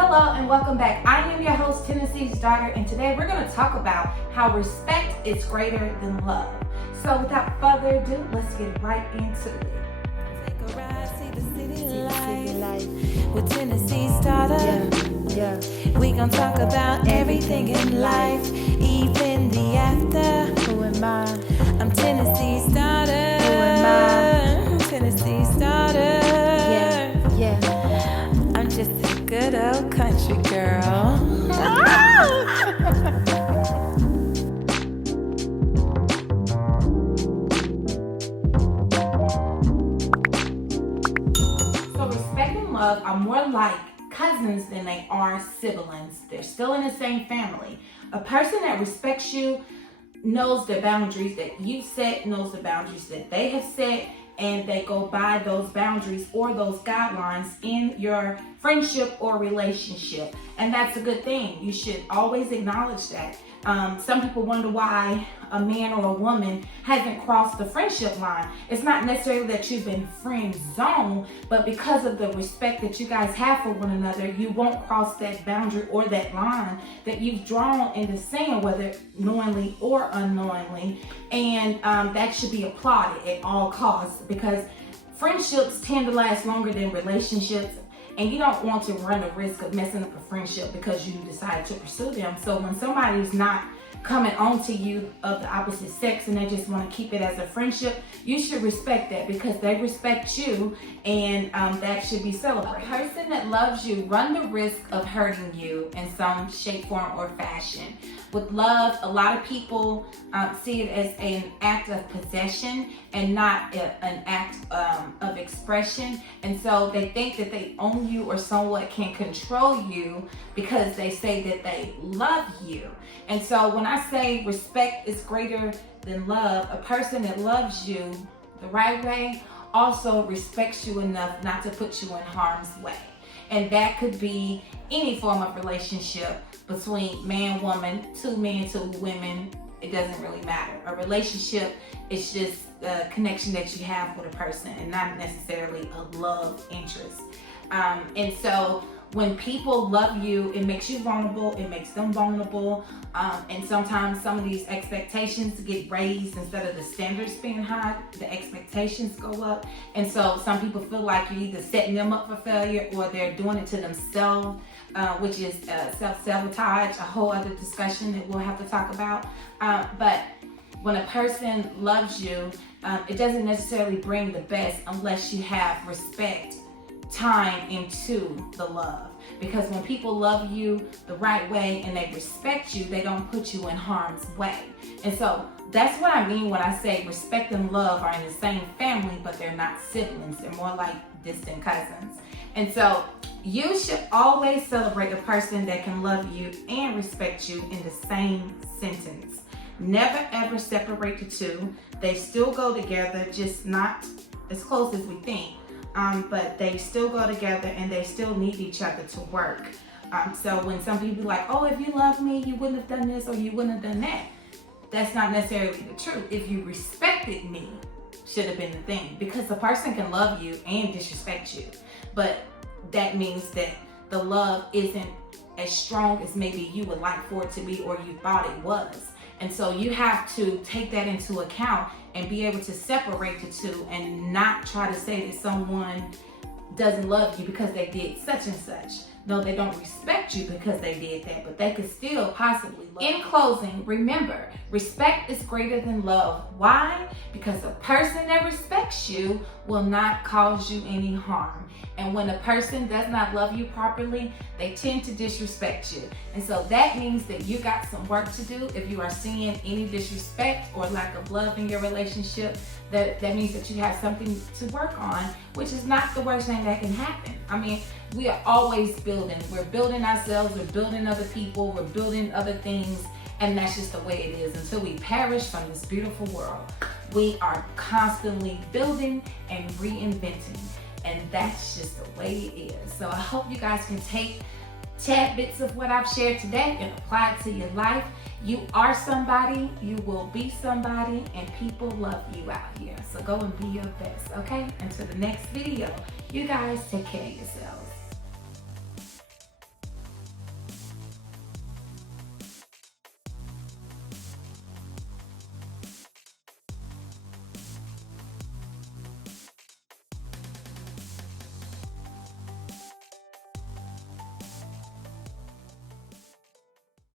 Hello and welcome back. I am your host, Tennessee's Daughter, and today we're going to talk about how respect is greater than love. So without further ado, let's get right into it. Take a ride, see the city life with Tennessee's Daughter. Yeah. We gon' talk about everything in life, even the after. Who am I? I'm Tennessee's Daughter. Who am I? Tennessee's Daughter. Yeah. I'm just a good old country girl. So respect and love are more like cousins than they are siblings. They're still in the same family. A person that respects you knows the boundaries that you set, knows the boundaries that they have set, and they go by those boundaries or those guidelines in your friendship or relationship. And that's a good thing. You should always acknowledge that. Some people wonder why a man or a woman hasn't crossed the friendship line. It's not necessarily that you've been friend zoned, but because of the respect that you guys have for one another, you won't cross that boundary or that line that you've drawn in the sand, whether knowingly or unknowingly. And that should be applauded at all costs, because friendships tend to last longer than relationships. And you don't want to run the risk of messing up a friendship because you decide to pursue them. So when somebody's not coming on to you of the opposite sex and they just want to keep it as a friendship, you should respect that because they respect you, and that should be celebrated. A person that loves you run the risk of hurting you in some shape, form, or fashion. With love, a lot of people see it as an act of possession and not an act of expression. And so they think that they own you or somewhat can control you because they say that they love you. And so when I say respect is greater than love, a person that loves you the right way also respects you enough not to put you in harm's way. And that could be any form of relationship between man, woman, two men, two women. It doesn't really matter. A relationship is just a connection that you have with a person and not necessarily a love interest. And so when people love you, it makes you vulnerable, it makes them vulnerable. And sometimes some of these expectations get raised. Instead of the standards being high, the expectations go up. And so some people feel like you're either setting them up for failure or they're doing it to themselves, which is self-sabotage, a whole other discussion that we'll have to talk about. But when a person loves you, it doesn't necessarily bring the best unless you have respect, time into the love. Because when people love you the right way and they respect you, they don't put you in harm's way. And so that's what I mean when I say respect and love are in the same family, but they're not siblings. They're more like distant cousins. And so you should always celebrate a person that can love you and respect you in the same sentence. Never ever separate the two. They still go together, just not as close as we think. But they still go together and they still need each other to work. So when some people are like, oh, if you love me, you wouldn't have done this or you wouldn't have done that. That's not necessarily the truth. If you respected me, should have been the thing. Because the person can love you and disrespect you. But that means that the love isn't as strong as maybe you would like for it to be or you thought it was. And so you have to take that into account and be able to separate the two and not try to say that someone doesn't love you because they did such and such. No, they don't respect you because they did that, but they could still possibly love you. In closing, remember, respect is greater than love. Why? Because a person that respects you will not cause you any harm. And when a person does not love you properly, they tend to disrespect you. And so that means that you got some work to do. If you are seeing any disrespect or lack of love in your relationship, that means that you have something to work on, which is not the worst thing that can happen. I mean, we are always building. We're building ourselves, we're building other people, we're building other things, and that's just the way it is. Until we perish from this beautiful world, we are constantly building and reinventing. And that's just the way it is. So I hope you guys can take tad bits of what I've shared today and apply it to your life. You are somebody, you will be somebody, and people love you out here. So go and be your best, okay? Until the next video, you guys take care of yourselves.